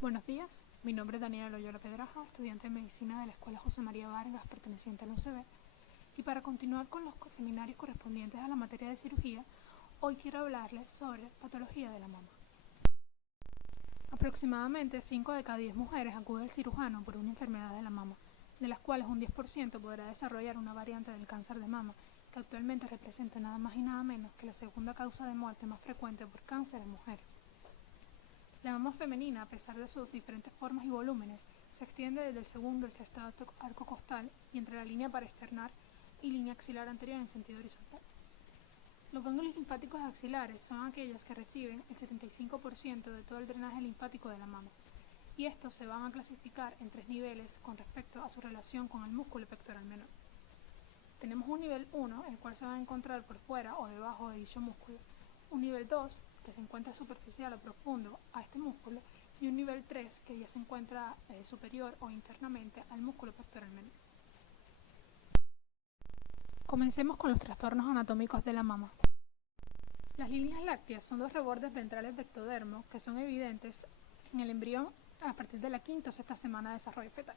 Buenos días, mi nombre es Daniela Loyola Pedraja, estudiante de Medicina de la Escuela José María Vargas, perteneciente a la UCB, y para continuar con los seminarios correspondientes a la materia de cirugía, hoy quiero hablarles sobre patología de la mama. Aproximadamente 5 de cada 10 mujeres acuden al cirujano por una enfermedad de la mama, de las cuales un 10% podrá desarrollar una variante del cáncer de mama, que actualmente representa nada más y nada menos que la segunda causa de muerte más frecuente por cáncer en mujeres. La mama femenina, a pesar de sus diferentes formas y volúmenes, se extiende desde el segundo al sexto arco costal y entre la línea paraesternar y línea axilar anterior en sentido horizontal. Los ganglios linfáticos axilares son aquellos que reciben el 75% de todo el drenaje linfático de la mama, y estos se van a clasificar en 3 niveles con respecto a su relación con el músculo pectoral menor. Tenemos un nivel 1, el cual se va a encontrar por fuera o debajo de dicho músculo, un nivel 2, que se encuentra superficial o profundo a este músculo, y un nivel 3 que ya se encuentra superior o internamente al músculo pectoral menor. Comencemos con los trastornos anatómicos de la mama. Las líneas lácteas son dos rebordes ventrales de ectodermo que son evidentes en el embrión a partir de la quinta o sexta semana de desarrollo fetal.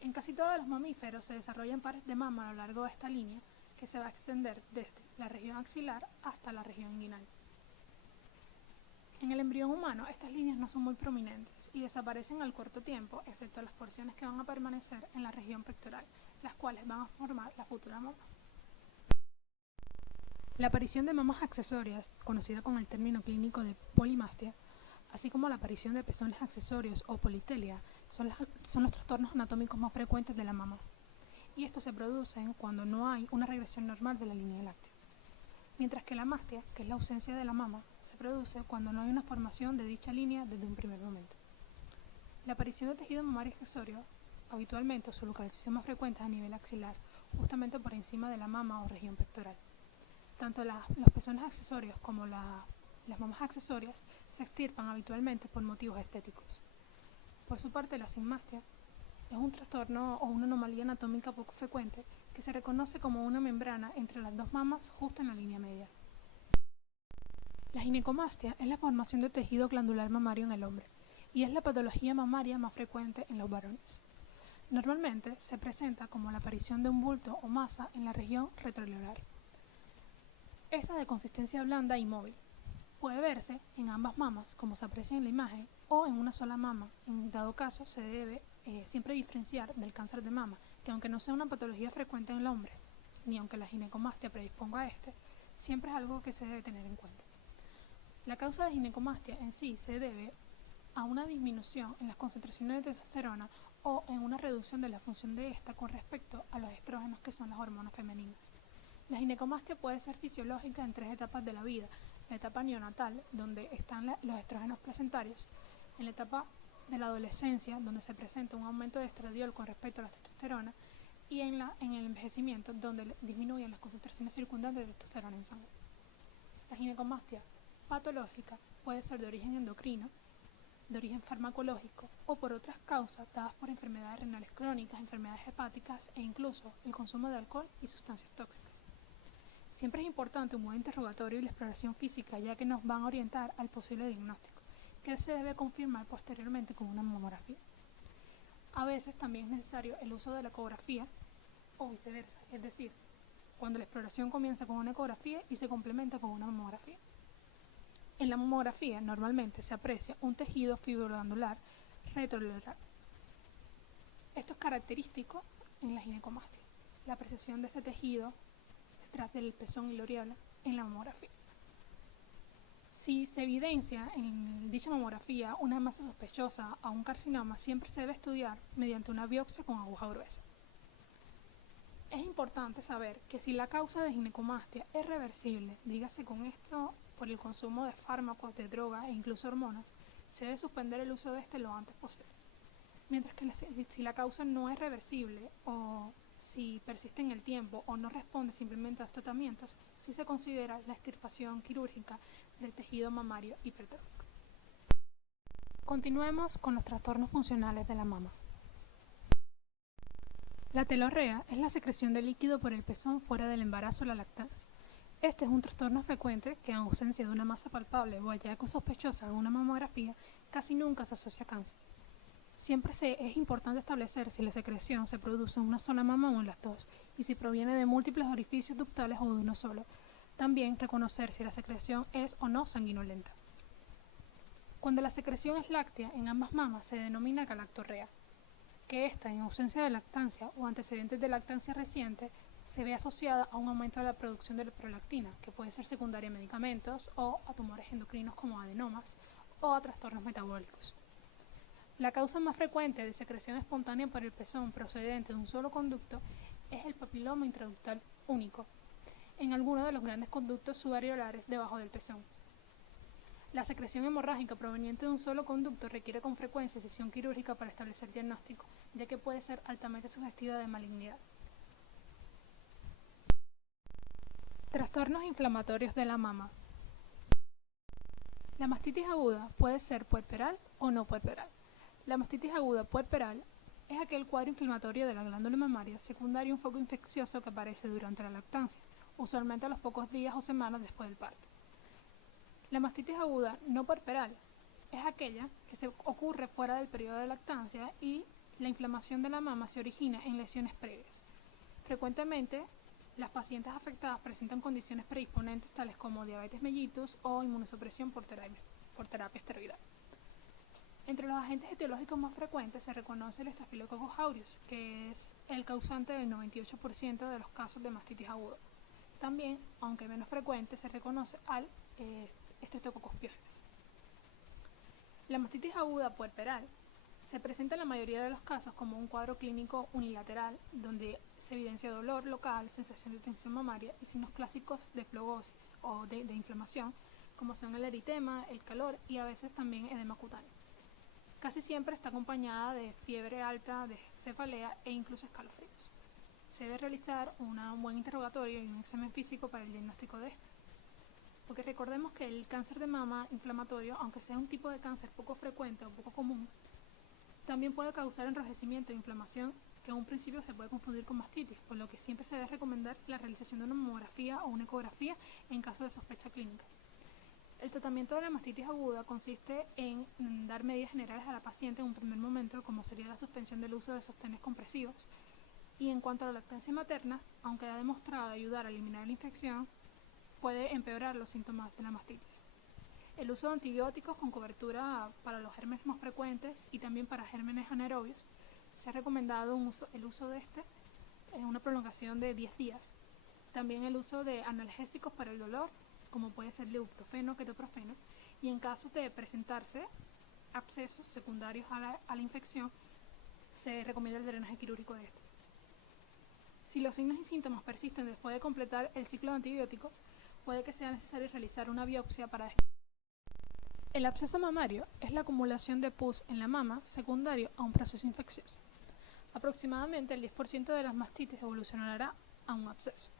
En casi todos los mamíferos se desarrollan pares de mama a lo largo de esta línea que se va a extender desde la región axilar hasta la región inguinal. En el embrión humano estas líneas no son muy prominentes y desaparecen al corto tiempo, excepto las porciones que van a permanecer en la región pectoral, las cuales van a formar la futura mama. La aparición de mamas accesorias, conocida con el término clínico de polimastia, así como la aparición de pezones accesorios o politelia, son los trastornos anatómicos más frecuentes de la mama, y estos se producen cuando no hay una regresión normal de la línea láctea. Mientras que la mastia, que es la ausencia de la mama, se produce cuando no hay una formación de dicha línea desde un primer momento. La aparición de tejido mamario accesorio, habitualmente su localización más frecuente es a nivel axilar, justamente por encima de la mama o región pectoral. Tanto los pezones accesorios como las mamas accesorias se extirpan habitualmente por motivos estéticos. Por su parte, la sigmastia es un trastorno o una anomalía anatómica poco frecuente que se reconoce como una membrana entre las dos mamas justo en la línea media. La ginecomastia es la formación de tejido glandular mamario en el hombre y es la patología mamaria más frecuente en los varones. Normalmente se presenta como la aparición de un bulto o masa en la región retrohilar. Esta de consistencia blanda y móvil. Puede verse en ambas mamas, como se aprecia en la imagen, o en una sola mama. En dado caso, se debe siempre diferenciar del cáncer de mama, que aunque no sea una patología frecuente en el hombre, ni aunque la ginecomastia predisponga a este, siempre es algo que se debe tener en cuenta. La causa de ginecomastia en sí se debe a una disminución en las concentraciones de testosterona o en una reducción de la función de esta con respecto a los estrógenos, que son las hormonas femeninas. La ginecomastia puede ser fisiológica en 3 etapas de la vida: la etapa neonatal, donde están los estrógenos placentarios; en la etapa de la adolescencia, donde se presenta un aumento de estradiol con respecto a la testosterona; y en el envejecimiento, donde disminuyen las concentraciones circundantes de testosterona en sangre. La ginecomastia patológica puede ser de origen endocrino, de origen farmacológico o por otras causas dadas por enfermedades renales crónicas, enfermedades hepáticas e incluso el consumo de alcohol y sustancias tóxicas. Siempre es importante un buen interrogatorio y la exploración física, ya que nos van a orientar al posible diagnóstico, que se debe confirmar posteriormente con una mamografía. A veces también es necesario el uso de la ecografía o viceversa, es decir, cuando la exploración comienza con una ecografía y se complementa con una mamografía. En la mamografía normalmente se aprecia un tejido fibroglandular retrohilar. Esto es característico en la ginecomastia, la apreciación de este tejido detrás del pezón y la areola en la mamografía. Si se evidencia en dicha mamografía una masa sospechosa a un carcinoma, siempre se debe estudiar mediante una biopsia con aguja gruesa. Es importante saber que si la causa de ginecomastia es reversible, dígase con esto por el consumo de fármacos, de drogas e incluso hormonas, se debe suspender el uso de este lo antes posible. Mientras que si la causa no es reversible o si persiste en el tiempo o no responde simplemente a los tratamientos, sí se considera la extirpación quirúrgica del tejido mamario hipertrófico. Continuemos con los trastornos funcionales de la mama. La telorrea es la secreción de líquido por el pezón fuera del embarazo o la lactancia. Este es un trastorno frecuente que, en ausencia de una masa palpable o hallazgo sospechosa en una mamografía, casi nunca se asocia a cáncer. Es importante establecer si la secreción se produce en una sola mama o en las dos, y si proviene de múltiples orificios ductales o de uno solo. También reconocer si la secreción es o no sanguinolenta. Cuando la secreción es láctea en ambas mamas se denomina galactorrea, que esta, en ausencia de lactancia o antecedentes de lactancia reciente, se ve asociada a un aumento de la producción de prolactina, que puede ser secundaria a medicamentos o a tumores endocrinos como adenomas o a trastornos metabólicos. La causa más frecuente de secreción espontánea por el pezón procedente de un solo conducto es el papiloma intraductal único, en alguno de los grandes conductos subareolares debajo del pezón. La secreción hemorrágica proveniente de un solo conducto requiere con frecuencia sesión quirúrgica para establecer diagnóstico, ya que puede ser altamente sugestiva de malignidad. Trastornos inflamatorios de la mama. La mastitis aguda puede ser puerperal o no puerperal. La mastitis aguda puerperal es aquel cuadro inflamatorio de la glándula mamaria secundario a un foco infeccioso que aparece durante la lactancia, usualmente a los pocos días o semanas después del parto. La mastitis aguda no puerperal es aquella que se ocurre fuera del periodo de lactancia y la inflamación de la mama se origina en lesiones previas. Frecuentemente, las pacientes afectadas presentan condiciones predisponentes tales como diabetes mellitus o inmunosupresión por terapia esteroidal. Entre los agentes etiológicos más frecuentes se reconoce el Staphylococcus aureus, que es el causante del 98% de los casos de mastitis aguda. También, aunque menos frecuente, se reconoce al Streptococcus pyogenes. La mastitis aguda puerperal se presenta en la mayoría de los casos como un cuadro clínico unilateral, donde se evidencia dolor local, sensación de tensión mamaria y signos clásicos de flegosis o de inflamación, como son el eritema, el calor y a veces también edema cutáneo. Casi siempre está acompañada de fiebre alta, de cefalea e incluso escalofríos. Se debe realizar un buen interrogatorio y un examen físico para el diagnóstico de este. Porque recordemos que el cáncer de mama inflamatorio, aunque sea un tipo de cáncer poco frecuente o poco común, también puede causar enrojecimiento e inflamación que en un principio se puede confundir con mastitis, por lo que siempre se debe recomendar la realización de una mamografía o una ecografía en caso de sospecha clínica. El tratamiento de la mastitis aguda consiste en dar medidas generales a la paciente en un primer momento, como sería la suspensión del uso de sostenes compresivos. Y en cuanto a la lactancia materna, aunque ha demostrado ayudar a eliminar la infección, puede empeorar los síntomas de la mastitis. El uso de antibióticos con cobertura para los gérmenes más frecuentes y también para gérmenes anaerobios, se ha recomendado el uso de en una prolongación de 10 días. También el uso de analgésicos para el dolor, como puede ser el ibuprofeno, ketoprofeno, y en caso de presentarse abscesos secundarios a la infección, se recomienda el drenaje quirúrgico de este. Si los signos y síntomas persisten después de completar el ciclo de antibióticos, puede que sea necesario realizar una biopsia para descartar. El absceso mamario es la acumulación de pus en la mama secundario a un proceso infeccioso. Aproximadamente el 10% de las mastitis evolucionará a un absceso.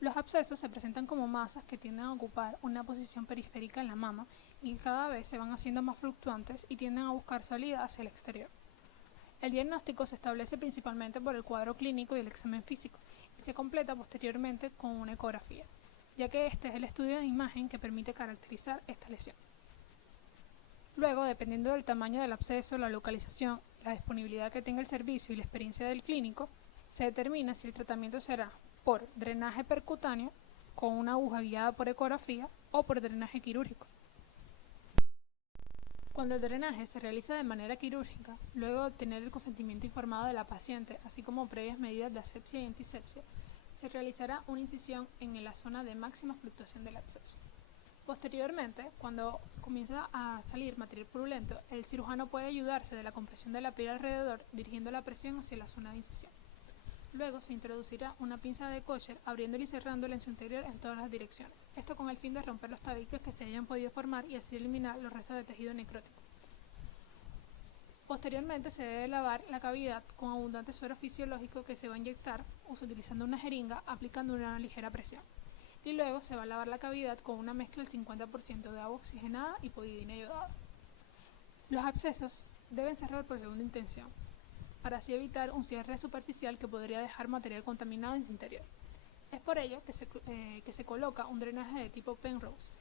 Los abscesos se presentan como masas que tienden a ocupar una posición periférica en la mama y cada vez se van haciendo más fluctuantes y tienden a buscar salida hacia el exterior. El diagnóstico se establece principalmente por el cuadro clínico y el examen físico y se completa posteriormente con una ecografía, ya que este es el estudio de imagen que permite caracterizar esta lesión. Luego, dependiendo del tamaño del absceso, la localización, la disponibilidad que tenga el servicio y la experiencia del clínico, se determina si el tratamiento será por drenaje percutáneo con una aguja guiada por ecografía o por drenaje quirúrgico. Cuando el drenaje se realiza de manera quirúrgica, luego de obtener el consentimiento informado de la paciente, así como previas medidas de asepsia y antisepsia, se realizará una incisión en la zona de máxima fluctuación del absceso. Posteriormente, cuando comienza a salir material purulento, el cirujano puede ayudarse de la compresión de la piel alrededor, dirigiendo la presión hacia la zona de incisión. Luego se introducirá una pinza de kosher abriéndola y cerrándola en su interior en todas las direcciones. Esto con el fin de romper los tabiques que se hayan podido formar y así eliminar los restos de tejido necrótico. Posteriormente se debe lavar la cavidad con abundante suero fisiológico que se va a inyectar utilizando una jeringa aplicando una ligera presión. Y luego se va a lavar la cavidad con una mezcla del 50% de agua oxigenada y polidina iodada. Los abscesos deben cerrar por segunda intención, para así evitar un cierre superficial que podría dejar material contaminado en su interior. Es por ello que se coloca un drenaje de tipo Penrose,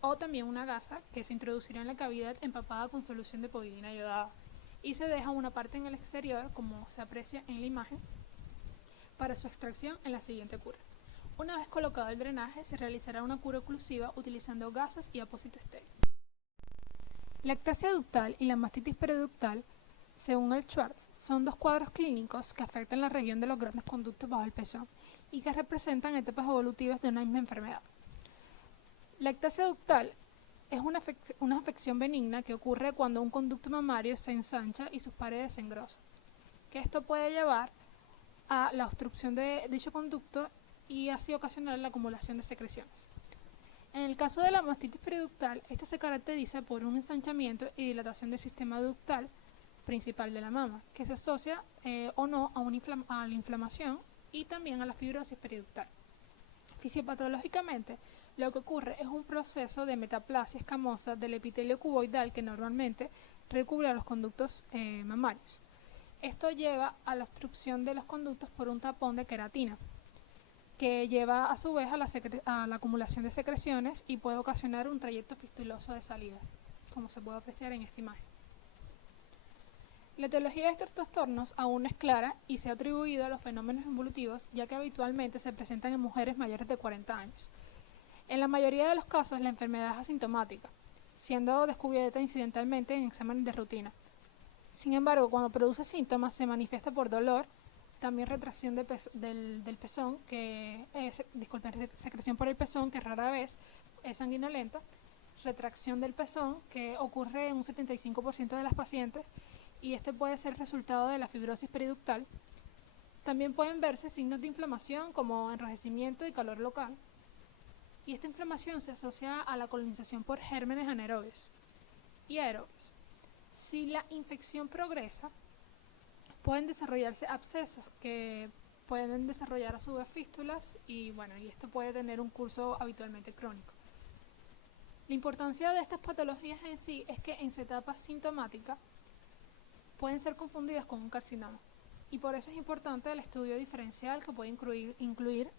o también una gasa que se introducirá en la cavidad empapada con solución de povidina iodada y se deja una parte en el exterior, como se aprecia en la imagen, para su extracción en la siguiente cura. Una vez colocado el drenaje, se realizará una cura oclusiva utilizando gasas y apósito estéril. La ectasia ductal y la mastitis periductal, según el Schwartz, son dos cuadros clínicos que afectan la región de los grandes conductos bajo el pezón y que representan etapas evolutivas de una misma enfermedad. La ectasia ductal es una afección benigna que ocurre cuando un conducto mamario se ensancha y sus paredes se engrosan, que esto puede llevar a la obstrucción de dicho conducto y así ocasionar la acumulación de secreciones. En el caso de la mastitis periductal, esta se caracteriza por un ensanchamiento y dilatación del sistema ductal principal de la mama, que se asocia o no a la inflamación y también a la fibrosis periductal. Fisiopatológicamente, lo que ocurre es un proceso de metaplasia escamosa del epitelio cuboidal que normalmente recubre a los conductos mamarios. Esto lleva a la obstrucción de los conductos por un tapón de queratina, que lleva a su vez a la acumulación de secreciones y puede ocasionar un trayecto fistuloso de salida, como se puede apreciar en esta imagen. La etiología de estos trastornos aún no es clara y se ha atribuido a los fenómenos involutivos, ya que habitualmente se presentan en mujeres mayores de 40 años. En la mayoría de los casos, la enfermedad es asintomática, siendo descubierta incidentalmente en exámenes de rutina. Sin embargo, cuando produce síntomas, se manifiesta por dolor, también retracción del pezón, secreción por el pezón, que rara vez es sanguinolenta, retracción del pezón, que ocurre en un 75% de las pacientes, y este puede ser resultado de la fibrosis periductal. También pueden verse signos de inflamación como enrojecimiento y calor local, y esta inflamación se asocia a la colonización por gérmenes anaerobios y aerobios. Si la infección progresa, pueden desarrollarse abscesos que pueden desarrollar a su vez fístulas y esto puede tener un curso habitualmente crónico. La importancia de estas patologías en sí es que en su etapa sintomática pueden ser confundidas con un carcinoma y por eso es importante el estudio diferencial, que puede incluir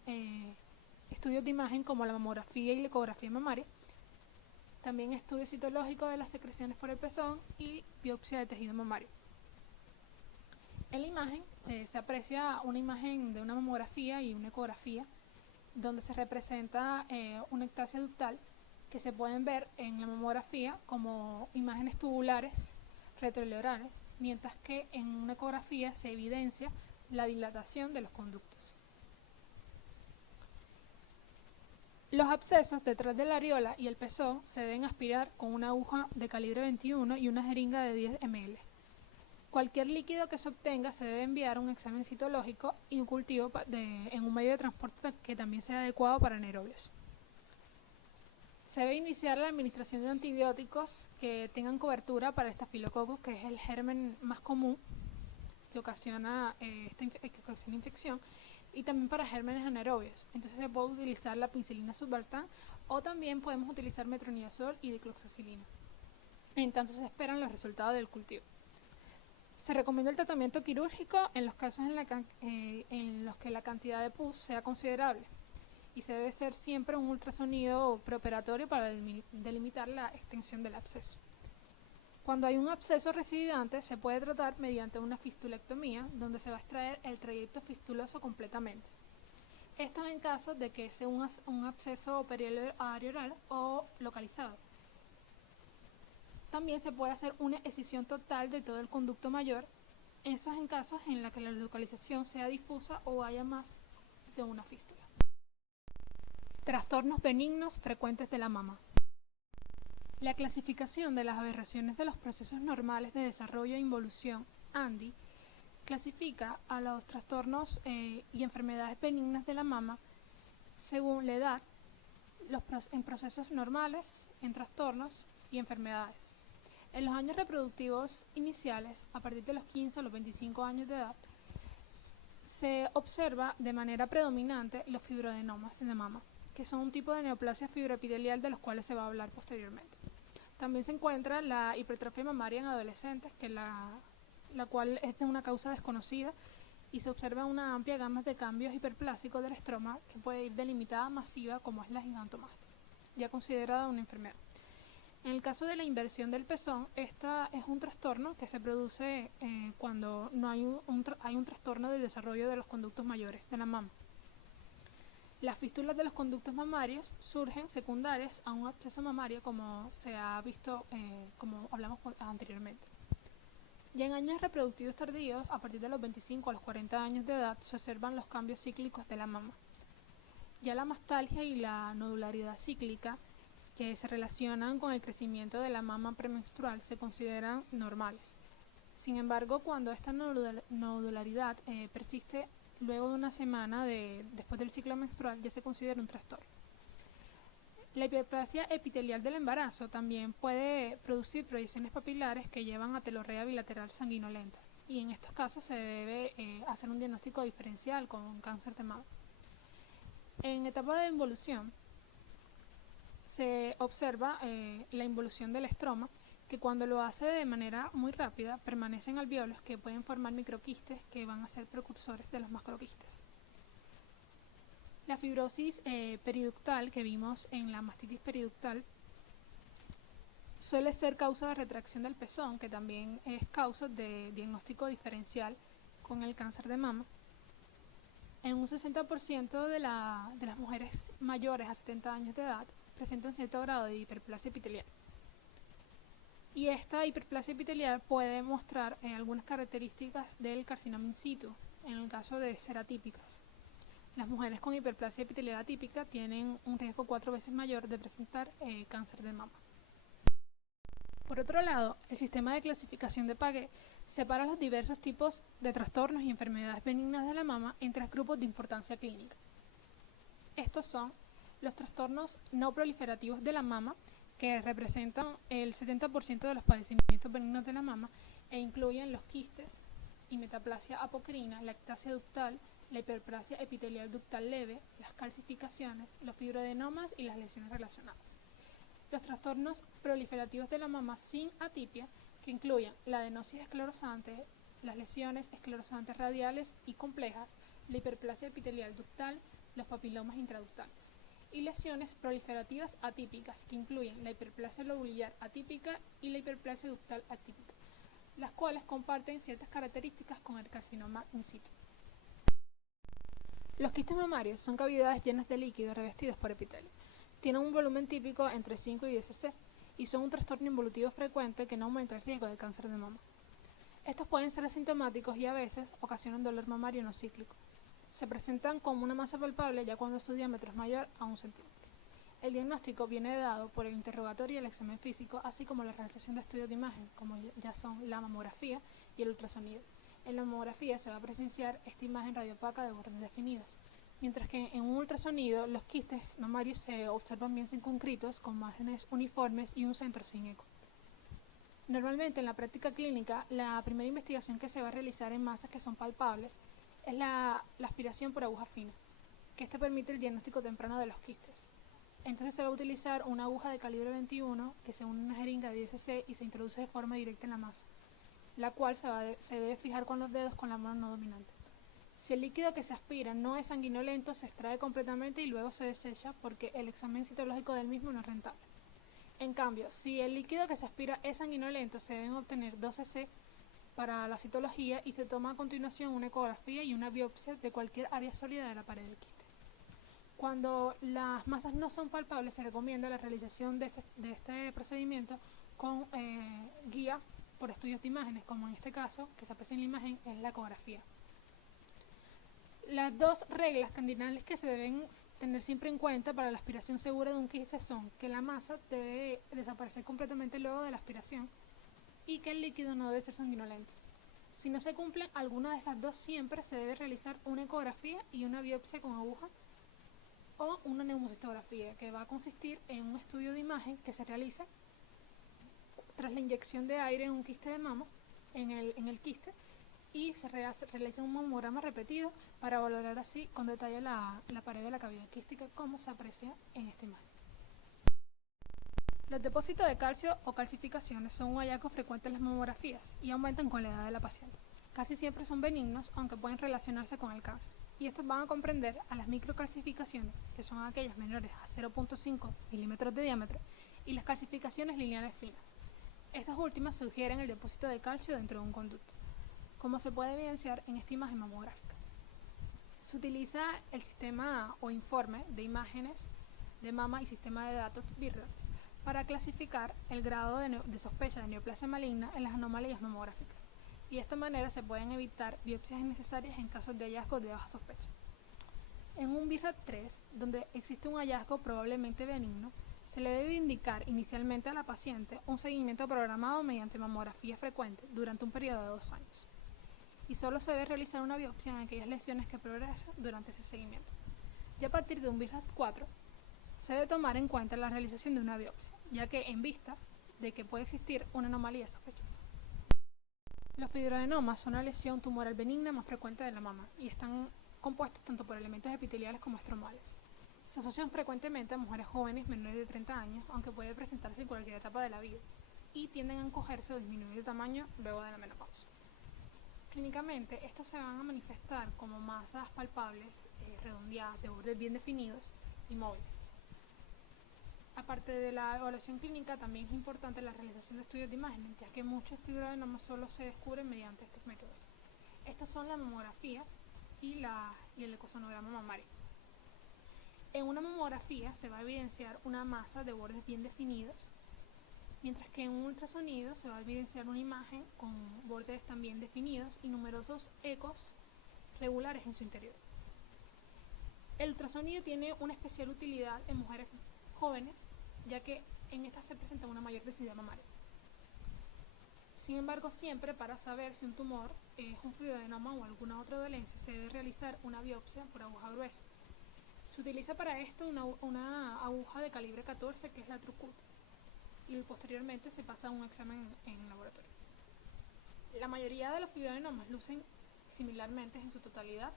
estudios de imagen como la mamografía y la ecografía mamaria, también estudio citológico de las secreciones por el pezón y biopsia de tejido mamario. En la imagen se aprecia una imagen de una mamografía y una ecografía donde se representa una ectasia ductal que se pueden ver en la mamografía como imágenes tubulares retroileorales, mientras que en una ecografía se evidencia la dilatación de los conductos. Los abscesos detrás de la areola y el pezón se deben aspirar con una aguja de calibre 21 y una jeringa de 10 ml. Cualquier líquido que se obtenga se debe enviar a un examen citológico y un cultivo en un medio de transporte que también sea adecuado para anaerobios. Se debe iniciar la administración de antibióticos que tengan cobertura para el estafilococcus, que es el germen más común que ocasiona infección, y también para gérmenes anaerobios. Entonces se puede utilizar la penicilina sulbactam o también podemos utilizar metronidazol y dicloxacilina. Entonces se esperan los resultados del cultivo. Se recomienda el tratamiento quirúrgico en los casos en los que la cantidad de pus sea considerable y se debe hacer siempre un ultrasonido preoperatorio para delimitar la extensión del absceso. Cuando hay un absceso recidivante, se puede tratar mediante una fistulectomía, donde se va a extraer el trayecto fistuloso completamente. Esto es en caso de que sea un absceso periareolar o localizado. También se puede hacer una excisión total de todo el conducto mayor. Eso es en casos en los que la localización sea difusa o haya más de una fístula. Trastornos benignos frecuentes de la mama. La clasificación de las aberraciones de los procesos normales de desarrollo e involución, ANDI, clasifica a los trastornos y enfermedades benignas de la mama según la edad, en procesos normales, en trastornos y enfermedades. En los años reproductivos iniciales, a partir de los 15 a los 25 años de edad, se observa de manera predominante los fibroadenomas de mama, que son un tipo de neoplasia fibroepitelial de los cuales se va a hablar posteriormente. También se encuentra la hipertrofia mamaria en adolescentes, la cual es de una causa desconocida, y se observa una amplia gama de cambios hiperplásicos del estroma que puede ir delimitada masiva como es la gigantomastia. ya considerada una enfermedad. En el caso de la inversión del pezón, esta es un trastorno que se produce cuando no hay hay un trastorno del desarrollo de los conductos mayores de la mama. Las fístulas de los conductos mamarios surgen secundarias a un absceso mamario, como se ha visto, como hablamos anteriormente. Ya en años reproductivos tardíos, a partir de los 25 a los 40 años de edad, se observan los cambios cíclicos de la mama. Ya la mastalgia y la nodularidad cíclica, que se relacionan con el crecimiento de la mama premenstrual, se consideran normales. Sin embargo, cuando esta nodularidad persiste luego de una semana después del ciclo menstrual, ya se considera un trastorno. La hiperplasia epitelial del embarazo también puede producir proyecciones papilares que llevan a telorrea bilateral sanguinolenta, y en estos casos se debe hacer un diagnóstico diferencial con cáncer de mama. En etapa de involución se observa la involución del estroma, que cuando lo hace de manera muy rápida permanecen alvéolos que pueden formar microquistes que van a ser precursores de los macroquistes. La fibrosis periductal que vimos en la mastitis periductal suele ser causa de retracción del pezón, que también es causa de diagnóstico diferencial con el cáncer de mama. En un 60% de las mujeres mayores a 70 años de edad presentan cierto grado de hiperplasia epitelial. Y esta hiperplasia epitelial puede mostrar algunas características del carcinoma in situ, en el caso de ser atípicas. Las mujeres con hiperplasia epitelial atípica tienen un riesgo 4 veces mayor de presentar cáncer de mama. Por otro lado, el sistema de clasificación de Paget separa los diversos tipos de trastornos y enfermedades benignas de la mama en 3 grupos de importancia clínica. Estos son los trastornos no proliferativos de la mama, que representan el 70% de los padecimientos benignos de la mama e incluyen los quistes y metaplasia apocrina, la ectasia ductal, la hiperplasia epitelial ductal leve, las calcificaciones, los fibroadenomas y las lesiones relacionadas. Los trastornos proliferativos de la mama sin atipia, que incluyen la adenosis esclerosante, las lesiones esclerosantes radiales y complejas, la hiperplasia epitelial ductal, los papilomas intraductales, y lesiones proliferativas atípicas, que incluyen la hiperplasia lobulillar atípica y la hiperplasia ductal atípica, las cuales comparten ciertas características con el carcinoma in situ. Los quistes mamarios son cavidades llenas de líquido revestidos por epitelio. Tienen un volumen típico entre 5 y 10 cc y son un trastorno involutivo frecuente que no aumenta el riesgo de cáncer de mama. Estos pueden ser asintomáticos y a veces ocasionan dolor mamario no cíclico. Se presentan como una masa palpable ya cuando su diámetro es mayor a 1 centímetro. El diagnóstico viene dado por el interrogatorio y el examen físico, así como la realización de estudios de imagen, como ya son la mamografía y el ultrasonido. En la mamografía se va a presenciar esta imagen radiopaca de bordes definidos, mientras que en un ultrasonido los quistes mamarios se observan bien circunscritos, con márgenes uniformes y un centro sin eco. Normalmente en la práctica clínica, la primera investigación que se va a realizar en masas que son palpables es la aspiración por aguja fina, que esta permite el diagnóstico temprano de los quistes. Entonces se va a utilizar una aguja de calibre 21 que se une a una jeringa de 10 cc y se introduce de forma directa en la masa, la cual se debe fijar con los dedos con la mano no dominante. Si el líquido que se aspira no es sanguinolento, se extrae completamente y luego se desecha porque el examen citológico del mismo no es rentable. En cambio, si el líquido que se aspira es sanguinolento, se deben obtener 2 cc para la citología y se toma a continuación una ecografía y una biopsia de cualquier área sólida de la pared del quiste. Cuando las masas no son palpables, se recomienda la realización de este procedimiento con guía por estudios de imágenes, como en este caso, que se aprecia en la imagen, es la ecografía. Las 2 reglas cardinales que se deben tener siempre en cuenta para la aspiración segura de un quiste son que la masa debe desaparecer completamente luego de la aspiración y que el líquido no debe ser sanguinolento. Si no se cumplen alguna de las 2, siempre se debe realizar una ecografía y una biopsia con aguja o una neumocitografía, que va a consistir en un estudio de imagen que se realiza tras la inyección de aire en un quiste de mama, en el quiste, y se realiza un mamograma repetido para valorar así con detalle la pared de la cavidad quística, como se aprecia en esta imagen. Los depósitos de calcio o calcificaciones son un hallazgo frecuente en las mamografías y aumentan con la edad de la paciente. Casi siempre son benignos, aunque pueden relacionarse con el cáncer. y estos van a comprender a las microcalcificaciones, que son aquellas menores a 0.5 milímetros de diámetro, y las calcificaciones lineales finas. Estas últimas sugieren el depósito de calcio dentro de un conducto, como se puede evidenciar en esta imagen mamográfica. Se utiliza el sistema o informe de imágenes de mama y sistema de datos VIRATS para clasificar el grado de sospecha de neoplasia maligna en las anomalías mamográficas, y de esta manera se pueden evitar biopsias innecesarias en casos de hallazgos de baja sospecha. En un VIRAT 3, donde existe un hallazgo probablemente benigno, se le debe indicar inicialmente a la paciente un seguimiento programado mediante mamografía frecuente durante un periodo de 2 años, y solo se debe realizar una biopsia en aquellas lesiones que progresan durante ese seguimiento. Ya a partir de un VIRAT 4, se debe tomar en cuenta la realización de una biopsia, ya que en vista de que puede existir una anomalía sospechosa. Los fibroadenomas son la lesión tumoral benigna más frecuente de la mama y están compuestos tanto por elementos epiteliales como estromales. Se asocian frecuentemente a mujeres jóvenes menores de 30 años, aunque puede presentarse en cualquier etapa de la vida, y tienden a encogerse o disminuir de tamaño luego de la menopausia. Clínicamente, estos se van a manifestar como masas palpables, redondeadas, de bordes bien definidos y móviles. Aparte de la evaluación clínica, también es importante la realización de estudios de imagen, ya que muchos fibroadenomas solo se descubren mediante estos métodos. Estos son la mamografía y el ecosonograma mamario. En una mamografía se va a evidenciar una masa de bordes bien definidos, mientras que en un ultrasonido se va a evidenciar una imagen con bordes también definidos y numerosos ecos regulares en su interior. El ultrasonido tiene una especial utilidad en mujeres jóvenes, ya que en estas se presenta una mayor densidad mamaria. Sin embargo, siempre para saber si un tumor es un fibroadenoma o alguna otra dolencia, se debe realizar una biopsia por aguja gruesa. Se utiliza para esto una aguja de calibre 14, que es la TrueCut, y posteriormente se pasa a un examen en laboratorio. La mayoría de los fibroadenomas lucen similarmente en su totalidad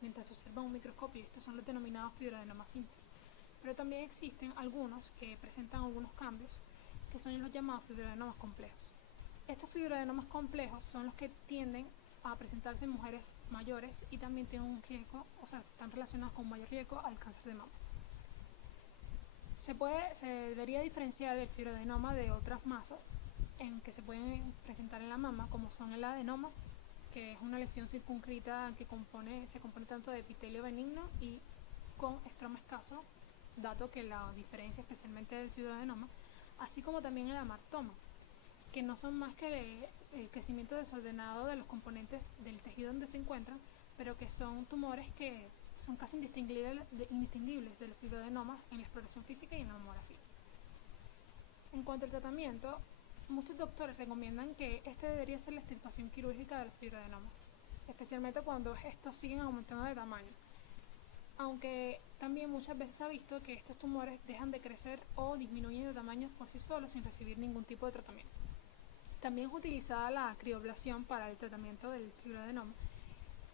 mientras se observa un microscopio. Estos son los denominados fibroadenomas simples, pero también existen algunos que presentan algunos cambios, que son los llamados fibroadenomas complejos. Estos fibroadenomas complejos son los que tienden a presentarse en mujeres mayores y también tienen un riesgo, están relacionados con un mayor riesgo al cáncer de mama. Se debería diferenciar el fibroadenoma de otras masas en que se pueden presentar en la mama, como son el adenoma, que es una lesión circunscrita que se compone tanto de epitelio benigno y con estroma escaso, dato que la diferencia especialmente del fibroadenoma, así como también el amartoma, que no son más que el crecimiento desordenado de los componentes del tejido donde se encuentran, pero que son tumores que son casi indistinguibles de los fibroadenomas en la exploración física y en la mamografía. En cuanto al tratamiento, muchos doctores recomiendan que este debería ser la extirpación quirúrgica de los fibroadenomas, especialmente cuando estos siguen aumentando de tamaño, aunque también muchas veces se ha visto que estos tumores dejan de crecer o disminuyen de tamaño por sí solos sin recibir ningún tipo de tratamiento. También es utilizada la crioblación para el tratamiento del fibroadenoma,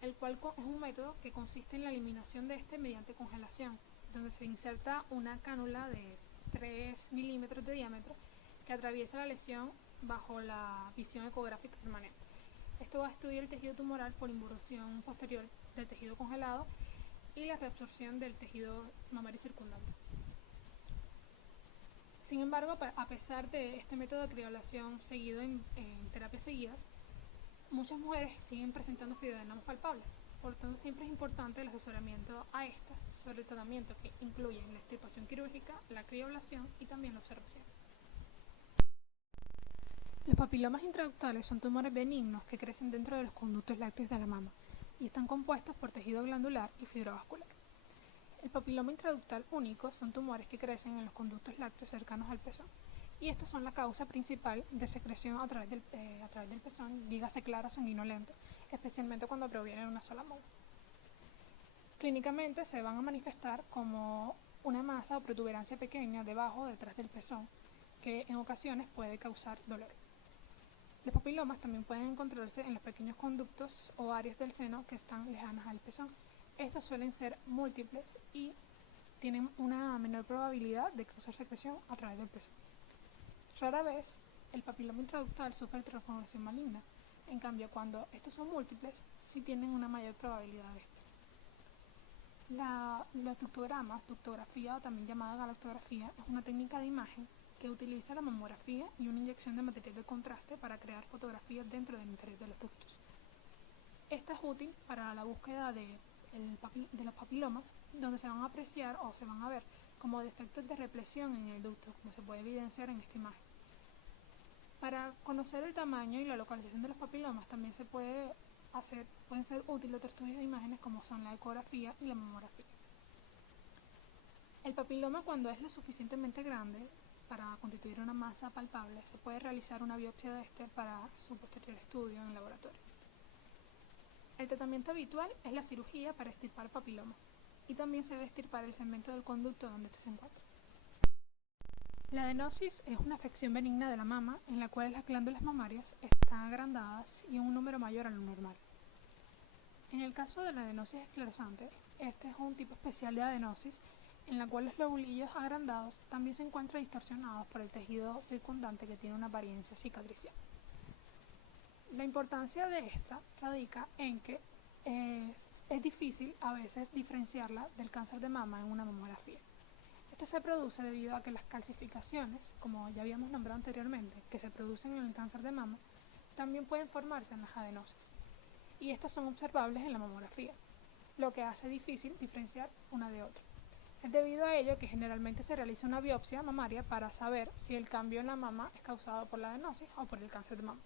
el cual es un método que consiste en la eliminación de este mediante congelación, donde se inserta una cánula de 3 milímetros de diámetro que atraviesa la lesión bajo la visión ecográfica permanente. Esto va a estudiar el tejido tumoral por involución posterior del tejido congelado y la reabsorción del tejido mamario circundante. Sin embargo, a pesar de este método de crioblación seguido en terapias seguidas, muchas mujeres siguen presentando fibroadenomas palpables. Por lo tanto, siempre es importante el asesoramiento a estas sobre el tratamiento, que incluye la extirpación quirúrgica, la crioblación y también la observación. Los papilomas intraductales son tumores benignos que crecen dentro de los conductos lácteos de la mama y están compuestos por tejido glandular y fibra vascular. El papiloma intraductal único son tumores que crecen en los conductos lácteos cercanos al pezón, y estos son la causa principal de secreción a través del pezón, dígase claro sanguinolento, especialmente cuando provienen de una sola mola. Clínicamente se van a manifestar como una masa o protuberancia pequeña debajo o detrás del pezón, que en ocasiones puede causar dolor. Los papilomas también pueden encontrarse en los pequeños conductos o áreas del seno que están lejanas al pezón. Estos suelen ser múltiples y tienen una menor probabilidad de causar secreción a través del pezón. Rara vez, el papiloma intraductal sufre transformación maligna. En cambio, cuando estos son múltiples, sí tienen una mayor probabilidad de esto. Los ductogramas, ductografía o también llamada galactografía, es una técnica de imagen que utiliza la mamografía y una inyección de material de contraste para crear fotografías dentro del interior de los ductos. Esta es útil para la búsqueda de los papilomas, donde se van a apreciar o se van a ver como defectos de represión en el ducto, como se puede evidenciar en esta imagen. Para conocer el tamaño y la localización de los papilomas también pueden ser útiles otros estudios de imágenes como son la ecografía y la mamografía. El papiloma, cuando es lo suficientemente grande para constituir una masa palpable, se puede realizar una biopsia de este para su posterior estudio en el laboratorio. El tratamiento habitual es la cirugía para extirpar papiloma y también se debe extirpar el segmento del conducto donde este se encuentra. La adenosis es una afección benigna de la mama en la cual las glándulas mamarias están agrandadas y en un número mayor a lo normal. En el caso de la adenosis esclerosante, este es un tipo especial de adenosis en la cual los lobulillos agrandados también se encuentran distorsionados por el tejido circundante que tiene una apariencia cicatricial. La importancia de esta radica en que es difícil a veces diferenciarla del cáncer de mama en una mamografía. Esto se produce debido a que las calcificaciones, como ya habíamos nombrado anteriormente, que se producen en el cáncer de mama, también pueden formarse en las adenosis, y estas son observables en la mamografía, lo que hace difícil diferenciar una de otra. Es debido a ello que generalmente se realiza una biopsia mamaria para saber si el cambio en la mama es causado por la adenosis o por el cáncer de mama.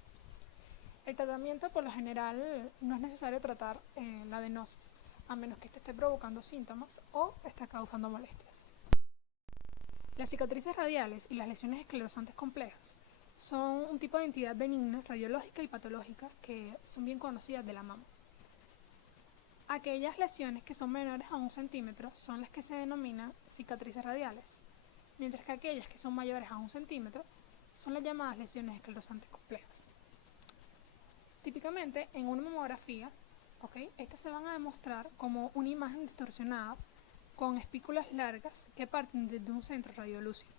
El tratamiento, por lo general, no es necesario tratar la adenosis, a menos que esté provocando síntomas o esté causando molestias. Las cicatrices radiales y las lesiones esclerosantes complejas son un tipo de entidad benigna, radiológica y patológica que son bien conocidas de la mama. Aquellas lesiones que son menores a 1 centímetro son las que se denominan cicatrices radiales, mientras que aquellas que son mayores a 1 centímetro son las llamadas lesiones esclerosantes complejas. Típicamente, en una mamografía, estas se van a demostrar como una imagen distorsionada con espículas largas que parten desde un centro radiolúcido.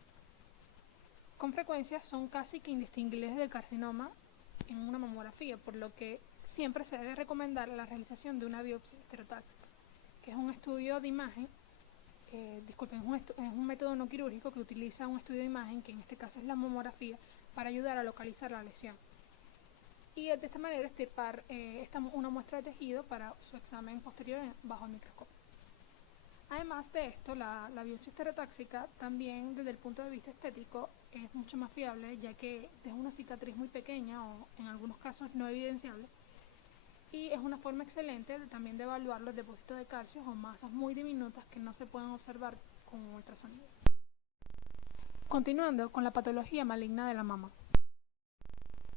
Con frecuencia son casi que indistinguibles del carcinoma en una mamografía, por lo que siempre se debe recomendar la realización de una biopsia estereotáxica, que es un estudio de imagen, es un método no quirúrgico que utiliza un estudio de imagen, que en este caso es la mamografía, para ayudar a localizar la lesión. Y de esta manera extirpar una muestra de tejido para su examen posterior bajo el microscopio. Además de esto, la biopsia estereotáxica también desde el punto de vista estético es mucho más fiable, ya que es una cicatriz muy pequeña o en algunos casos no evidenciable, y es una forma excelente también de evaluar los depósitos de calcio o masas muy diminutas que no se pueden observar con un ultrasonido. Continuando con la patología maligna de la mama.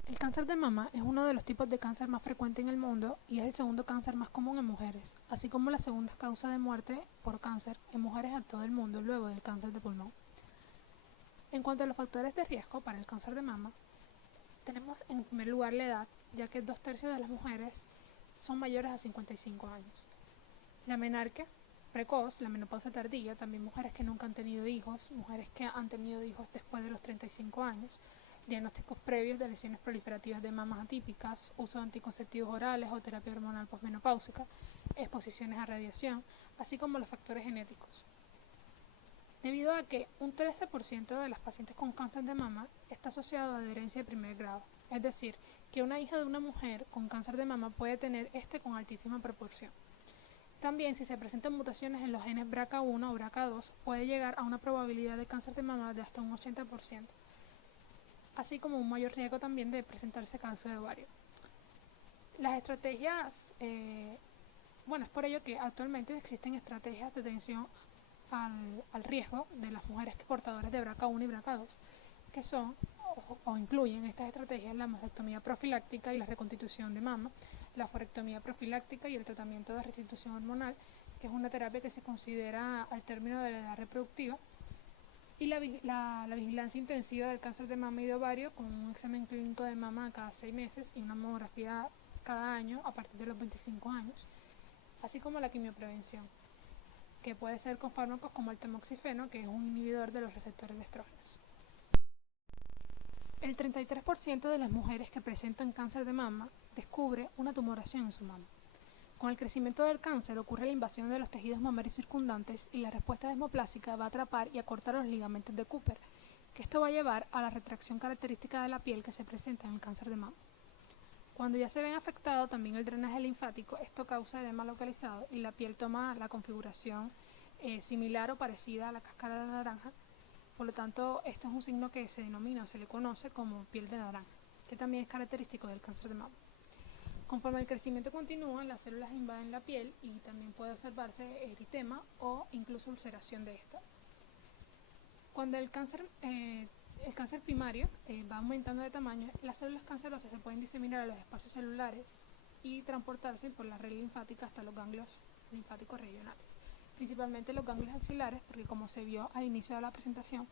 El cáncer de mama es uno de los tipos de cáncer más frecuentes en el mundo y es el segundo cáncer más común en mujeres, así como la segunda causa de muerte por cáncer en mujeres en todo el mundo luego del cáncer de pulmón. En cuanto a los factores de riesgo para el cáncer de mama, tenemos en primer lugar la edad, ya que 2/3 de las mujeres son mayores a 55 años. La menarquia precoz, la menopausia tardía, también mujeres que nunca han tenido hijos, mujeres que han tenido hijos después de los 35 años, diagnósticos previos de lesiones proliferativas de mamas atípicas, uso de anticonceptivos orales o terapia hormonal posmenopáusica, exposiciones a radiación, así como los factores genéticos. Debido a que un 13% de las pacientes con cáncer de mama está asociado a adherencia de primer grado, es decir, que una hija de una mujer con cáncer de mama puede tener con altísima proporción. También, si se presentan mutaciones en los genes BRCA1 o BRCA2, puede llegar a una probabilidad de cáncer de mama de hasta un 80%. Así como un mayor riesgo también de presentarse cáncer de ovario. Las estrategias, es por ello que actualmente existen estrategias de atención al riesgo de las mujeres portadoras de BRCA1 y BRCA2, que son o incluyen estas estrategias la mastectomía profiláctica y la reconstitución de mama, la forectomía profiláctica y el tratamiento de restitución hormonal, que es una terapia que se considera al término de la edad reproductiva, y la vigilancia intensiva del cáncer de mama y de ovario con un examen clínico de mama cada 6 meses y una mamografía cada año a partir de los 25 años, así como la quimioprevención, que puede ser con fármacos como el tamoxifeno, que es un inhibidor de los receptores de estrógenos. El 33% de las mujeres que presentan cáncer de mama descubre una tumoración en su mama. Con el crecimiento del cáncer ocurre la invasión de los tejidos mamarios circundantes y la respuesta desmoplásica va a atrapar y acortar los ligamentos de Cooper, que esto va a llevar a la retracción característica de la piel que se presenta en el cáncer de mama. Cuando ya se ven afectado también el drenaje linfático, esto causa edema localizado y la piel toma la configuración similar o parecida a la cáscara de la naranja. Por lo tanto, esto es un signo que se denomina o se le conoce como piel de naranja, que también es característico del cáncer de mama. Conforme el crecimiento continúa, las células invaden la piel y también puede observarse eritema o incluso ulceración de esta. Cuando el cáncer primario va aumentando de tamaño, las células cancerosas se pueden diseminar a los espacios celulares y transportarse por la red linfática hasta los ganglios linfáticos regionales, principalmente los ganglios axilares, porque como se vio al inicio de la presentación,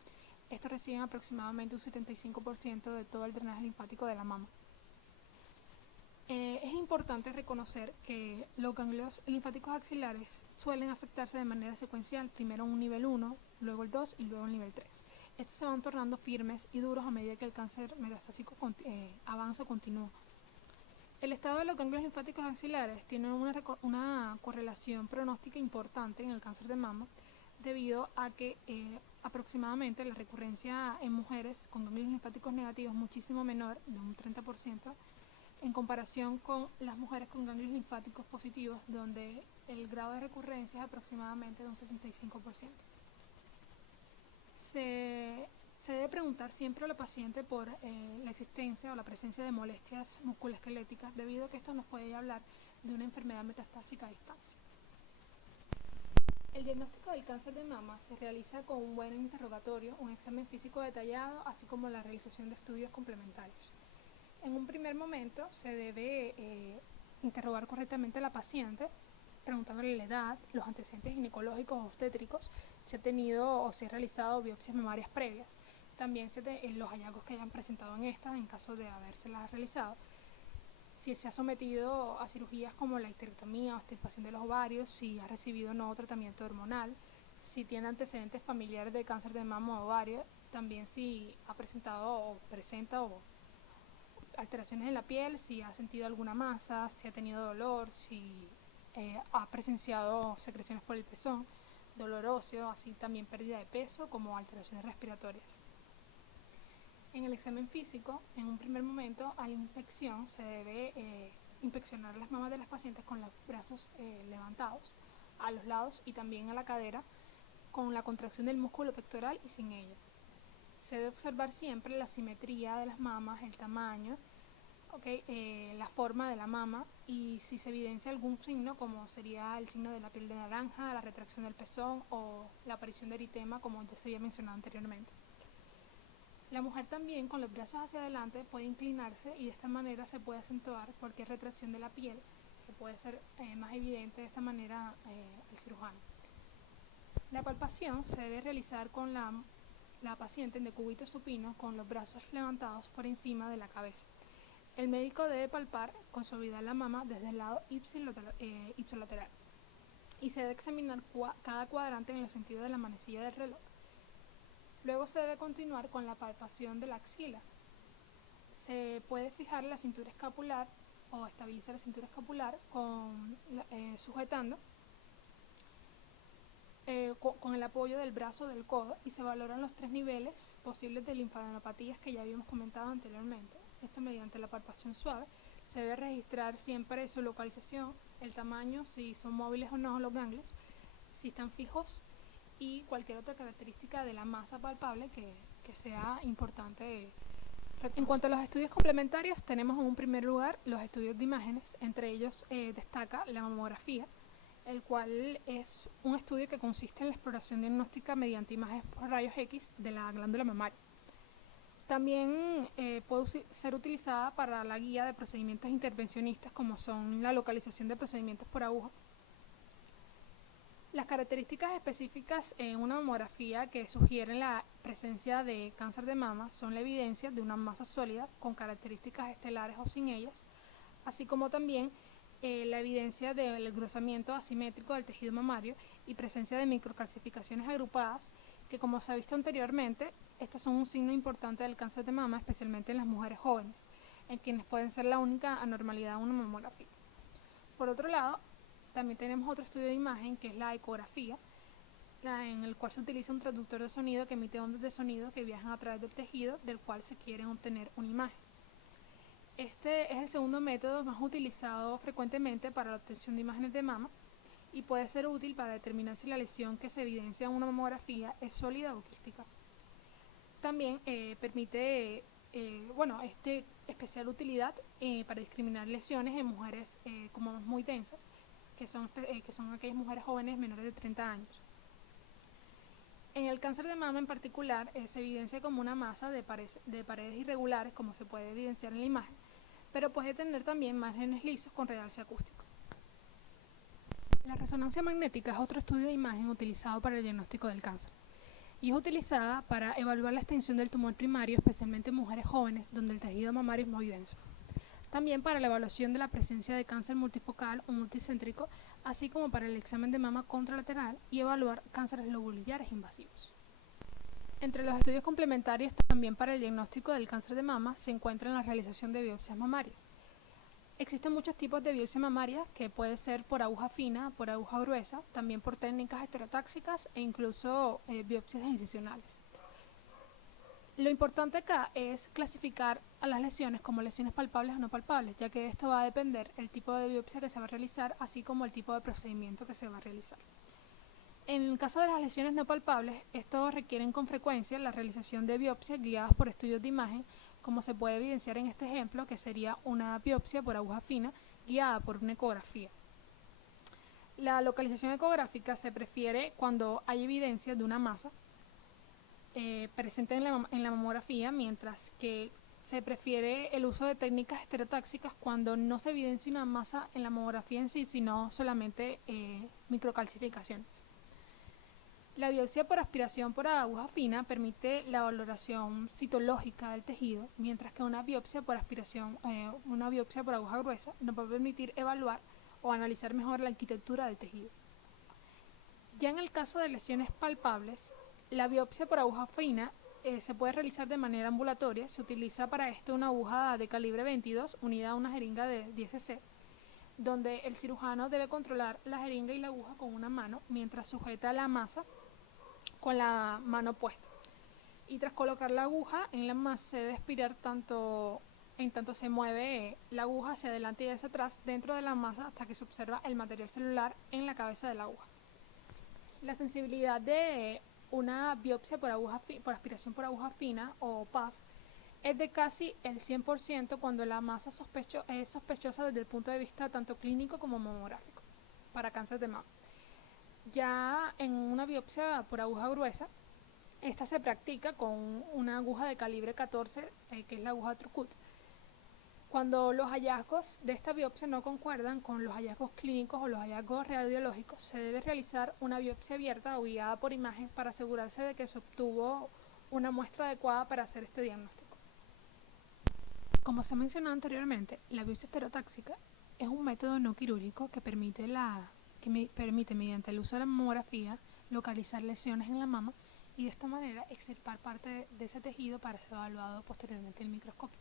estos reciben aproximadamente un 75% de todo el drenaje linfático de la mama. Es importante reconocer que los ganglios linfáticos axilares suelen afectarse de manera secuencial, primero un nivel 1, luego el 2 y luego el nivel 3. Estos se van tornando firmes y duros a medida que el cáncer metastásico avanza o continúa. El estado de los ganglios linfáticos axilares tiene una correlación pronóstica importante en el cáncer de mama, debido a que aproximadamente la recurrencia en mujeres con ganglios linfáticos negativos es muchísimo menor, de un 30%, en comparación con las mujeres con ganglios linfáticos positivos, donde el grado de recurrencia es aproximadamente de un 75%. Se debe preguntar siempre a la paciente por la existencia o la presencia de molestias musculoesqueléticas, debido a que esto nos puede hablar de una enfermedad metastásica a distancia. El diagnóstico del cáncer de mama se realiza con un buen interrogatorio, un examen físico detallado, así como la realización de estudios complementarios. En un primer momento se debe interrogar correctamente a la paciente, preguntándole la edad, los antecedentes ginecológicos o obstétricos, si ha tenido o si ha realizado biopsias mamarias previas, también los hallazgos que hayan presentado en esta, en caso de habérselas realizado, si se ha sometido a cirugías como la histerectomía o extirpación de los ovarios, si ha recibido nuevo tratamiento hormonal, si tiene antecedentes familiares de cáncer de mama o ovario, también si ha presentado o presenta alteraciones en la piel, si ha sentido alguna masa, si ha tenido dolor, si ha presenciado secreciones por el pezón, dolor óseo, así también pérdida de peso, como alteraciones respiratorias. En el examen físico, en un primer momento, a la inspección se debe inspeccionar las mamas de las pacientes con los brazos levantados a los lados y también a la cadera, con la contracción del músculo pectoral y sin ella. Se debe observar siempre la simetría de las mamas, el tamaño, la forma de la mama, y si se evidencia algún signo, como sería el signo de la piel de naranja, la retracción del pezón o la aparición de eritema, como ya se había mencionado anteriormente. La mujer también, con los brazos hacia adelante, puede inclinarse y de esta manera se puede acentuar cualquier retracción de la piel, que puede ser más evidente de esta manera al cirujano. La palpación se debe realizar con la paciente en decúbito supino, con los brazos levantados por encima de la cabeza. El médico debe palpar con suavidad la mama desde el lado ipsilateral y se debe examinar cada cuadrante en el sentido de la manecilla del reloj. Luego se debe continuar con la palpación de la axila. Se puede fijar la cintura escapular o estabilizar la cintura escapular sujetando con el apoyo del brazo o del codo, y se valoran los 3 niveles posibles de linfadenopatías que ya habíamos comentado anteriormente. Esto mediante la palpación suave. Se debe registrar siempre su localización, el tamaño, si son móviles o no los ganglios, si están fijos, y cualquier otra característica de la masa palpable que sea importante. En cuanto a los estudios complementarios, tenemos en un primer lugar los estudios de imágenes. Entre ellos destaca la mamografía, el cual es un estudio que consiste en la exploración diagnóstica mediante imágenes por rayos X de la glándula mamaria. También puede ser utilizada para la guía de procedimientos intervencionistas, como son la localización de procedimientos por aguja. Las características específicas en una mamografía que sugieren la presencia de cáncer de mama son la evidencia de una masa sólida con características estelares o sin ellas, así como también la evidencia del engrosamiento asimétrico del tejido mamario y presencia de microcalcificaciones agrupadas que como se ha visto anteriormente, estos son un signo importante del cáncer de mama, especialmente en las mujeres jóvenes, en quienes pueden ser la única anormalidad de una mamografía. Por otro lado, también tenemos otro estudio de imagen que es la ecografía, en el cual se utiliza un traductor de sonido que emite ondas de sonido que viajan a través del tejido del cual se quiere obtener una imagen. Este es el segundo método más utilizado frecuentemente para la obtención de imágenes de mama y puede ser útil para determinar si la lesión que se evidencia en una mamografía es sólida o quística. También permite, es de especial utilidad para discriminar lesiones en mujeres como muy densas, que son aquellas mujeres jóvenes menores de 30 años. En el cáncer de mama en particular se evidencia como una masa de paredes irregulares, como se puede evidenciar en la imagen, pero puede tener también márgenes lisos con realce acústico. La resonancia magnética es otro estudio de imagen utilizado para el diagnóstico del cáncer y es utilizada para evaluar la extensión del tumor primario, especialmente en mujeres jóvenes donde el tejido mamario es muy denso. También para la evaluación de la presencia de cáncer multifocal o multicéntrico, así como para el examen de mama contralateral y evaluar cánceres lobulares invasivos. Entre los estudios complementarios también para el diagnóstico del cáncer de mama se encuentra la realización de biopsias mamarias. Existen muchos tipos de biopsia mamaria que puede ser por aguja fina, por aguja gruesa, también por técnicas estereotáxicas e incluso biopsias incisionales. Lo importante acá es clasificar a las lesiones como lesiones palpables o no palpables, ya que esto va a depender del tipo de biopsia que se va a realizar, así como el tipo de procedimiento que se va a realizar. En el caso de las lesiones no palpables, estos requieren con frecuencia la realización de biopsias guiadas por estudios de imagen, como se puede evidenciar en este ejemplo, que sería una biopsia por aguja fina guiada por una ecografía. La localización ecográfica se prefiere cuando hay evidencia de una masa presente en la mamografía, mientras que se prefiere el uso de técnicas estereotáxicas cuando no se evidencia una masa en la mamografía en sí, sino solamente microcalcificaciones. La biopsia por aspiración por aguja fina permite la valoración citológica del tejido, mientras que una biopsia por aguja gruesa nos va a permitir evaluar o analizar mejor la arquitectura del tejido. Ya en el caso de lesiones palpables, la biopsia por aguja fina se puede realizar de manera ambulatoria. Se utiliza para esto una aguja de calibre 22 unida a una jeringa de 10 cc, donde el cirujano debe controlar la jeringa y la aguja con una mano mientras sujeta la masa con la mano puesta. Y tras colocar la aguja en la masa se debe aspirar en tanto se mueve la aguja hacia adelante y hacia atrás dentro de la masa hasta que se observa el material celular en la cabeza de la aguja. La sensibilidad de una biopsia por aspiración por aguja fina o PAF es de casi el 100% cuando la masa es sospechosa desde el punto de vista tanto clínico como mamográfico para cáncer de mama. Ya en una biopsia por aguja gruesa, esta se practica con una aguja de calibre 14, que es la aguja Trucut. Cuando los hallazgos de esta biopsia no concuerdan con los hallazgos clínicos o los hallazgos radiológicos, se debe realizar una biopsia abierta o guiada por imagen para asegurarse de que se obtuvo una muestra adecuada para hacer este diagnóstico. Como se mencionó anteriormente, la biopsia estereotáxica es un método no quirúrgico que permite mediante el uso de la mamografía localizar lesiones en la mama y de esta manera extirpar parte de ese tejido para ser evaluado posteriormente en el microscopio.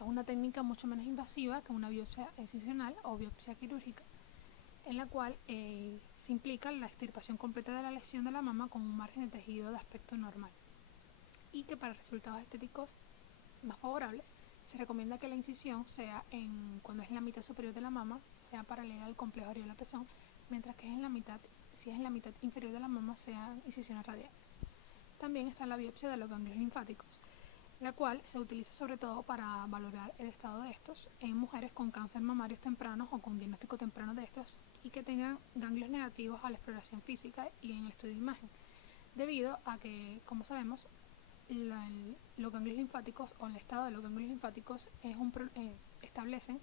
Es una técnica mucho menos invasiva que una biopsia incisional o biopsia quirúrgica, en la cual se implica la extirpación completa de la lesión de la mama con un margen de tejido de aspecto normal, y que para resultados estéticos más favorables se recomienda que la incisión sea cuando es en la mitad superior de la mama, sea paralela al complejo areola-pezón, mientras que si es en la mitad inferior de la mama, sean incisiones radiales. También está la biopsia de los ganglios linfáticos, la cual se utiliza sobre todo para valorar el estado de estos en mujeres con cáncer mamarios tempranos o con diagnóstico temprano de estos y que tengan ganglios negativos a la exploración física y en el estudio de imagen, debido a que, como sabemos, los ganglios linfáticos o el estado de los ganglios linfáticos establecen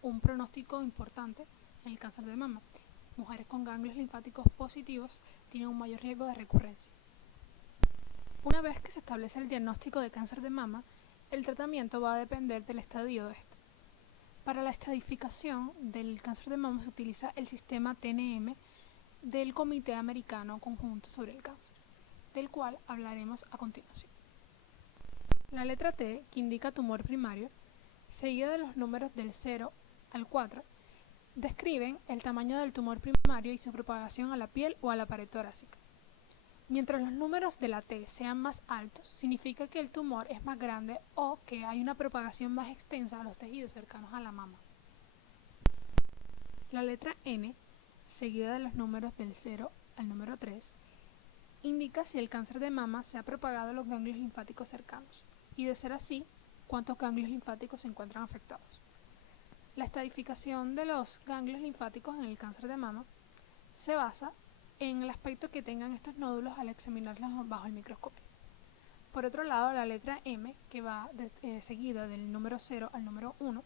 un pronóstico importante en el cáncer de mama. Mujeres con ganglios linfáticos positivos tienen un mayor riesgo de recurrencia. Una vez que se establece el diagnóstico de cáncer de mama, el tratamiento va a depender del estadio de este. Para la estadificación del cáncer de mama se utiliza el sistema TNM del Comité Americano Conjunto sobre el Cáncer. del cual hablaremos a continuación. La letra T, que indica tumor primario, seguida de los números del 0 al 4, describen el tamaño del tumor primario y su propagación a la piel o a la pared torácica. Mientras los números de la T sean más altos, significa que el tumor es más grande o que hay una propagación más extensa a los tejidos cercanos a la mama. La letra N, seguida de los números del 0 al número 3, indica si el cáncer de mama se ha propagado a los ganglios linfáticos cercanos, y de ser así, cuántos ganglios linfáticos se encuentran afectados. La estadificación de los ganglios linfáticos en el cáncer de mama se basa en el aspecto que tengan estos nódulos al examinarlos bajo el microscopio. Por otro lado, la letra M, que va seguida del número 0 al número 1,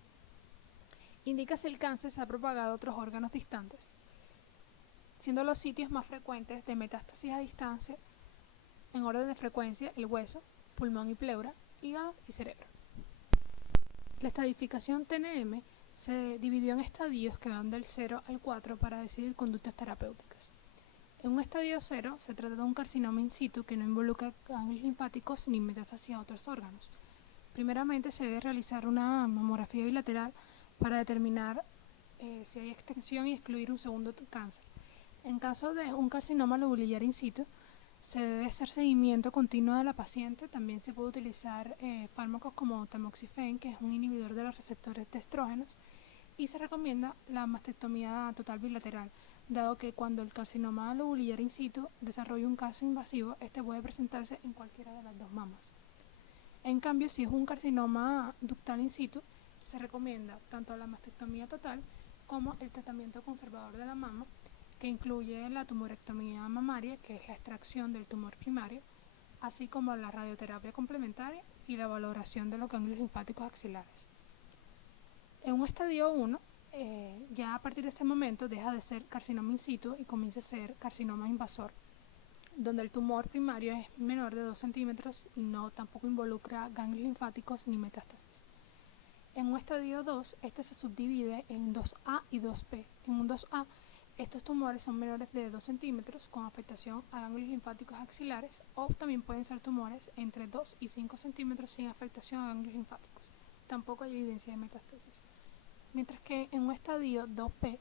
indica si el cáncer se ha propagado a otros órganos distantes, siendo los sitios más frecuentes de metástasis a distancia, en orden de frecuencia, el hueso, pulmón y pleura, hígado y cerebro. La estadificación TNM se dividió en estadios que van del 0 al 4 para decidir conductas terapéuticas. En un estadio 0 se trata de un carcinoma in situ que no involucra ganglios linfáticos ni metástasis a otros órganos. Primeramente se debe realizar una mamografía bilateral para determinar si hay extensión y excluir un segundo cáncer. En caso de un carcinoma lobulillar in situ, se debe hacer seguimiento continuo de la paciente. También se puede utilizar fármacos como tamoxifen, que es un inhibidor de los receptores de estrógenos, y se recomienda la mastectomía total bilateral, dado que cuando el carcinoma lobulillar in situ desarrolla un cáncer invasivo, este puede presentarse en cualquiera de las dos mamas. En cambio, si es un carcinoma ductal in situ, se recomienda tanto la mastectomía total como el tratamiento conservador de la mama, que incluye la tumorectomía mamaria, que es la extracción del tumor primario, así como la radioterapia complementaria y la valoración de los ganglios linfáticos axilares. En un estadio 1, ya a partir de este momento deja de ser carcinoma in situ y comienza a ser carcinoma invasor, donde el tumor primario es menor de 2 centímetros y tampoco involucra ganglios linfáticos ni metástasis. En un estadio 2, este se subdivide en 2A y 2B. En un 2A, estos tumores son menores de 2 centímetros con afectación a ganglios linfáticos axilares, o también pueden ser tumores entre 2 y 5 centímetros sin afectación a ganglios linfáticos. Tampoco hay evidencia de metástasis. Mientras que en un estadio 2B,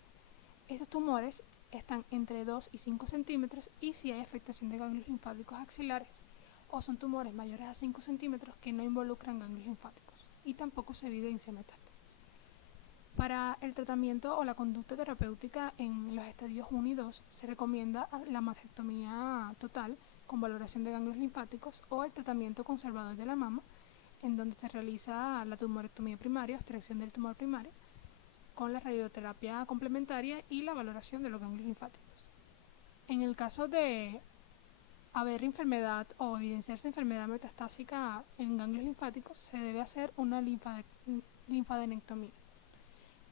estos tumores están entre 2 y 5 centímetros y si hay afectación de ganglios linfáticos axilares, o son tumores mayores a 5 centímetros que no involucran ganglios linfáticos, y tampoco se evidencia metástasis. Para el tratamiento o la conducta terapéutica en los estadios 1 y 2 se recomienda la mastectomía total con valoración de ganglios linfáticos o el tratamiento conservador de la mama, en donde se realiza la tumorectomía primaria, extracción del tumor primario, con la radioterapia complementaria y la valoración de los ganglios linfáticos. En el caso de haber enfermedad o evidenciarse enfermedad metastásica en ganglios linfáticos, se debe hacer una linfadenectomía.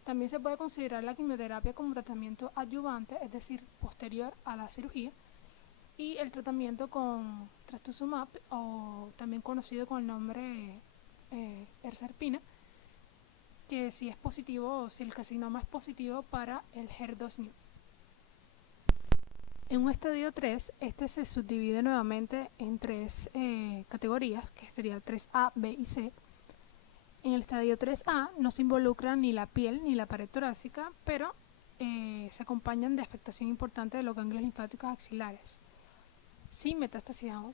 También se puede considerar la quimioterapia como tratamiento adyuvante, es decir, posterior a la cirugía, y el tratamiento con trastuzumab, o también conocido con el nombre herceptina, que si es positivo o si el carcinoma es positivo para el HER2/neu. En un estadio 3, este se subdivide nuevamente en tres categorías, que sería 3A, B y C. En el estadio 3A no se involucra ni la piel ni la pared torácica, pero se acompañan de afectación importante de los ganglios linfáticos axilares, sin metástasis aún.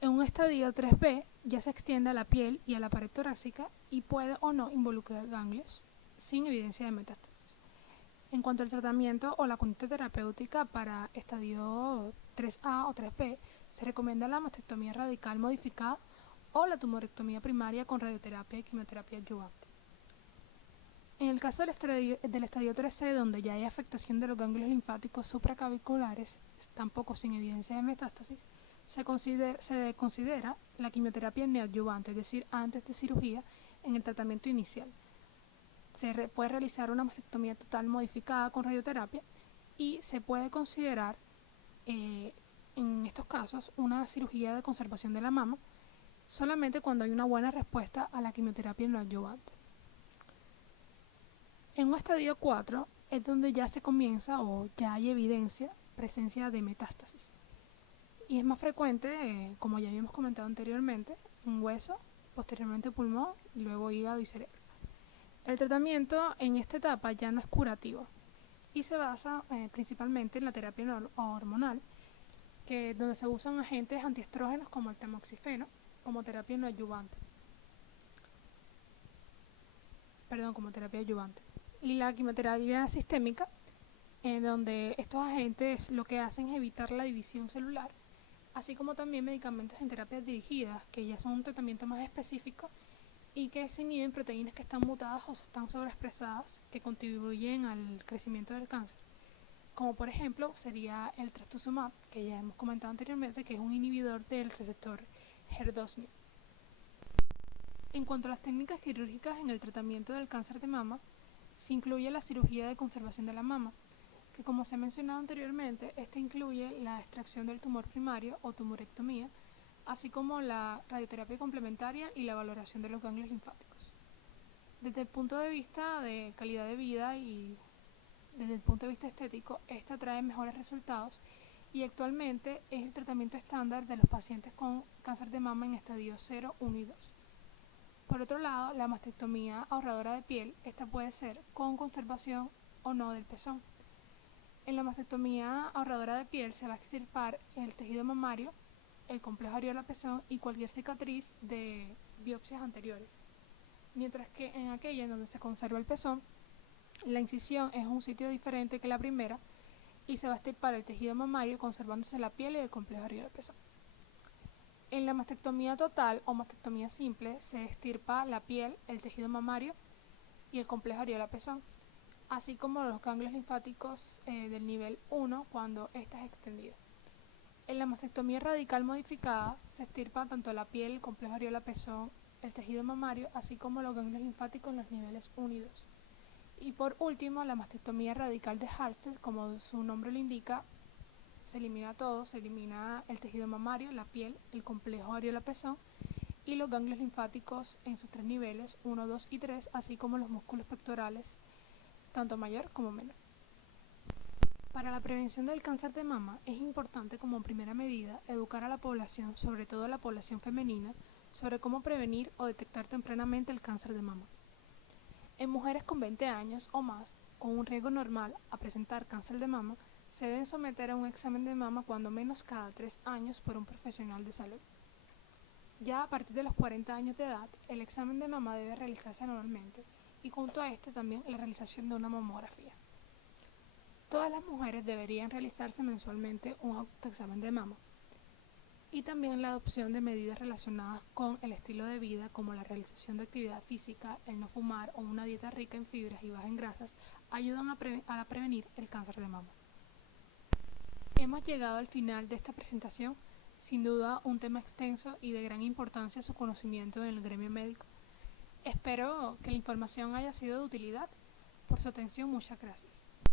En un estadio 3B ya se extiende a la piel y a la pared torácica y puede o no involucrar ganglios, sin evidencia de metástasis. En cuanto al tratamiento o la conducta terapéutica para estadio 3A o 3B, se recomienda la mastectomía radical modificada o la tumorectomía primaria con radioterapia y quimioterapia adyuvante. En el caso del estadio 3C, donde ya hay afectación de los ganglios linfáticos supraclaviculares, tampoco sin evidencia de metástasis, se considera la quimioterapia neoadyuvante, es decir, antes de cirugía, en el tratamiento inicial. Se puede realizar una mastectomía total modificada con radioterapia y se puede considerar, en estos casos, una cirugía de conservación de la mama, solamente cuando hay una buena respuesta a la quimioterapia neoadyuvante. En un estadio 4 es donde ya se comienza o ya hay presencia de metástasis. y es más frecuente, como ya habíamos comentado anteriormente, en hueso, posteriormente pulmón, luego hígado y cerebro. El tratamiento en esta etapa ya no es curativo y se basa principalmente en la terapia hormonal, donde se usan agentes antiestrógenos como el tamoxifeno como terapia no adyuvante. Como terapia adyuvante. Y la quimioterapia sistémica, en donde estos agentes lo que hacen es evitar la división celular, así como también medicamentos en terapias dirigidas, que ya son un tratamiento más específico y que se inhiben proteínas que están mutadas o están sobreexpresadas que contribuyen al crecimiento del cáncer. Como por ejemplo sería el trastuzumab, que ya hemos comentado anteriormente, que es un inhibidor del receptor HER2/neu. En cuanto a las técnicas quirúrgicas en el tratamiento del cáncer de mama, se incluye la cirugía de conservación de la mama, que como se ha mencionado anteriormente, esta incluye la extracción del tumor primario o tumorectomía, así como la radioterapia complementaria y la valoración de los ganglios linfáticos. Desde el punto de vista de calidad de vida y desde el punto de vista estético, esta trae mejores resultados y actualmente es el tratamiento estándar de los pacientes con cáncer de mama en estadio 0, 1 y 2. Por otro lado, la mastectomía ahorradora de piel, esta puede ser con conservación o no del pezón. En la mastectomía ahorradora de piel se va a extirpar el tejido mamario, el complejo areola-pezón y cualquier cicatriz de biopsias anteriores. Mientras que en aquella en donde se conserva el pezón, la incisión es un sitio diferente que la primera y se va a extirpar el tejido mamario conservándose la piel y el complejo areola-pezón. En la mastectomía total o mastectomía simple se extirpa la piel, el tejido mamario y el complejo areola-pezón, así como los ganglios linfáticos del nivel 1 cuando ésta es extendida. En la mastectomía radical modificada se extirpa tanto la piel, el complejo areola-pezón, el tejido mamario, así como los ganglios linfáticos en los niveles 1 y 2. Y por último, la mastectomía radical de Hartstedt, como su nombre lo indica, se elimina todo, se elimina el tejido mamario, la piel, el complejo areola-pezón y los ganglios linfáticos en sus tres niveles, 1, 2 y 3, así como los músculos pectorales, tanto mayor como menor. Para la prevención del cáncer de mama es importante como primera medida educar a la población, sobre todo a la población femenina, sobre cómo prevenir o detectar tempranamente el cáncer de mama. En mujeres con 20 años o más, con un riesgo normal a presentar cáncer de mama, se deben someter a un examen de mama cuando menos cada 3 años por un profesional de salud. Ya a partir de los 40 años de edad, el examen de mama debe realizarse anualmente y junto a este también la realización de una mamografía. Todas las mujeres deberían realizarse mensualmente un autoexamen de mama. Y también la adopción de medidas relacionadas con el estilo de vida como la realización de actividad física, el no fumar o una dieta rica en fibras y baja en grasas ayudan a prevenir el cáncer de mama. Hemos llegado al final de esta presentación, sin duda un tema extenso y de gran importancia su conocimiento en el gremio médico. Espero que la información haya sido de utilidad. Por su atención, muchas gracias.